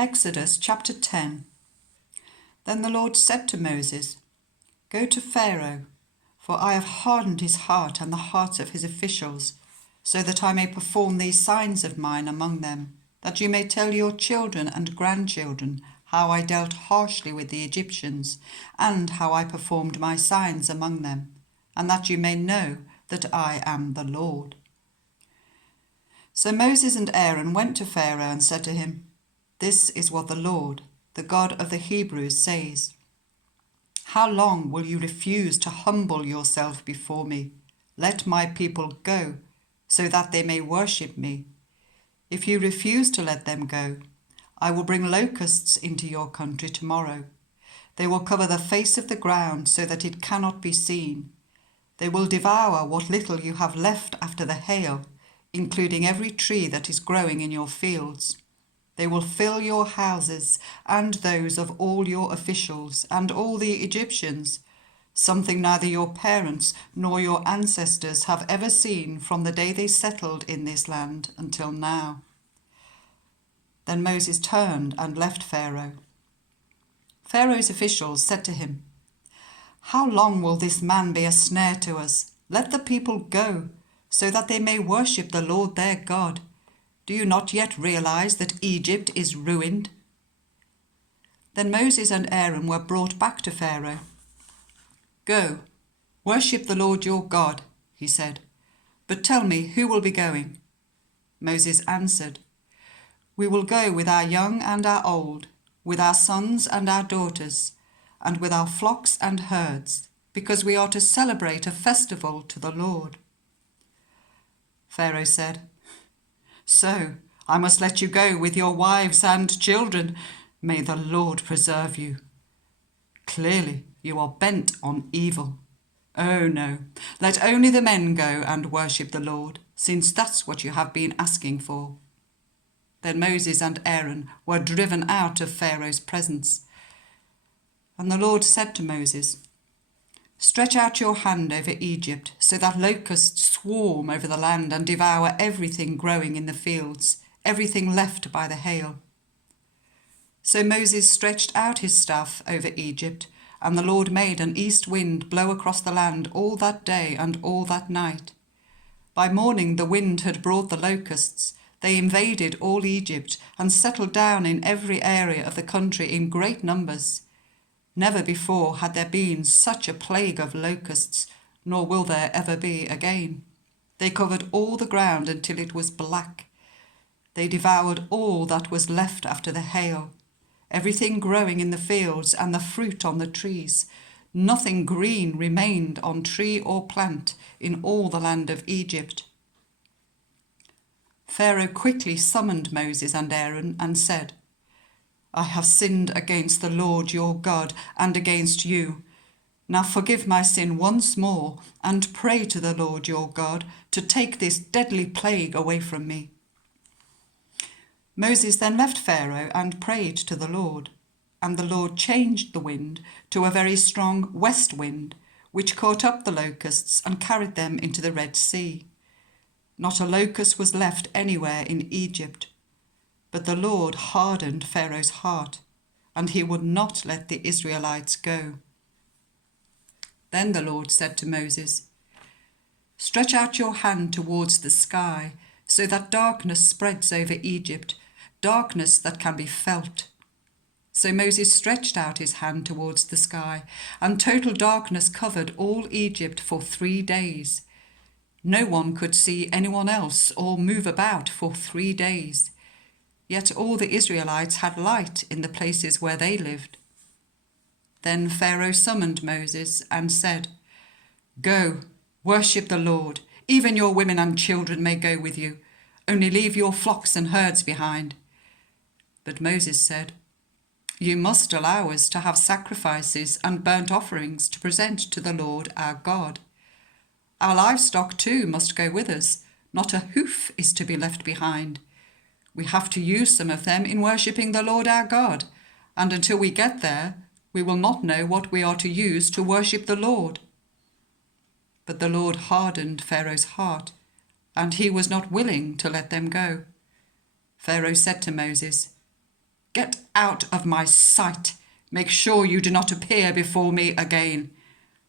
Exodus chapter 10. Then the Lord said to Moses, "Go to Pharaoh, for I have hardened his heart and the hearts of his officials, so that I may perform these signs of mine among them, that you may tell your children and grandchildren how I dealt harshly with the Egyptians, and how I performed my signs among them, and that you may know that I am the Lord." So Moses and Aaron went to Pharaoh and said to him, "This is what the Lord, the God of the Hebrews, says. How long will you refuse to humble yourself before me? Let my people go, so that they may worship me. If you refuse to let them go, I will bring locusts into your country tomorrow. They will cover the face of the ground so that it cannot be seen. They will devour what little you have left after the hail, including every tree that is growing in your fields. They will fill your houses and those of all your officials and all the Egyptians, something neither your parents nor your ancestors have ever seen from the day they settled in this land until now." Then Moses turned and left Pharaoh. Pharaoh's officials said to him, "How long will this man be a snare to us? Let the people go, so that they may worship the Lord their God. Do you not yet realize that Egypt is ruined?" Then Moses and Aaron were brought back to Pharaoh. "Go, worship the Lord your God," he said. "But tell me, who will be going?" Moses answered, "We will go with our young and our old, with our sons and our daughters, and with our flocks and herds, because we are to celebrate a festival to the Lord." Pharaoh said, "So I must let you go with your wives and children. May the Lord preserve you. Clearly you are bent on evil. Oh no, let only the men go and worship the Lord, since that's what you have been asking for." Then Moses and Aaron were driven out of Pharaoh's presence. And the Lord said to Moses, "Stretch out your hand over Egypt, so that locusts swarm over the land and devour everything growing in the fields, everything left by the hail." So Moses stretched out his staff over Egypt, and the Lord made an east wind blow across the land all that day and all that night. By morning the wind had brought the locusts. They invaded all Egypt and settled down in every area of the country in great numbers. Never before had there been such a plague of locusts, nor will there ever be again. They covered all the ground until it was black. They devoured all that was left after the hail, everything growing in the fields and the fruit on the trees. Nothing green remained on tree or plant in all the land of Egypt. Pharaoh quickly summoned Moses and Aaron and said, "I have sinned against the Lord your God and against you. Now forgive my sin once more and pray to the Lord your God to take this deadly plague away from me." Moses then left Pharaoh and prayed to the Lord, and the Lord changed the wind to a very strong west wind, which caught up the locusts and carried them into the Red Sea. Not a locust was left anywhere in Egypt. But the Lord hardened Pharaoh's heart, and he would not let the Israelites go. Then the Lord said to Moses, "Stretch out your hand towards the sky, so that darkness spreads over Egypt, darkness that can be felt." So Moses stretched out his hand towards the sky, and total darkness covered all Egypt for 3 days. No one could see anyone else or move about for 3 days. Yet all the Israelites had light in the places where they lived. Then Pharaoh summoned Moses and said, "Go, worship the Lord. Even your women and children may go with you. Only leave your flocks and herds behind." But Moses said, "You must allow us to have sacrifices and burnt offerings to present to the Lord our God. Our livestock too must go with us. Not a hoof is to be left behind. We have to use some of them in worshipping the Lord our God, and until we get there, we will not know what we are to use to worship the Lord." But the Lord hardened Pharaoh's heart, and he was not willing to let them go. Pharaoh said to Moses, Get out of my sight. Make sure you do not appear before me again.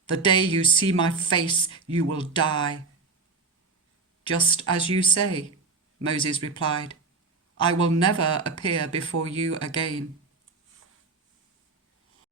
The day you see my face, you will die." "Just as you say," Moses replied. "I will never appear before you again."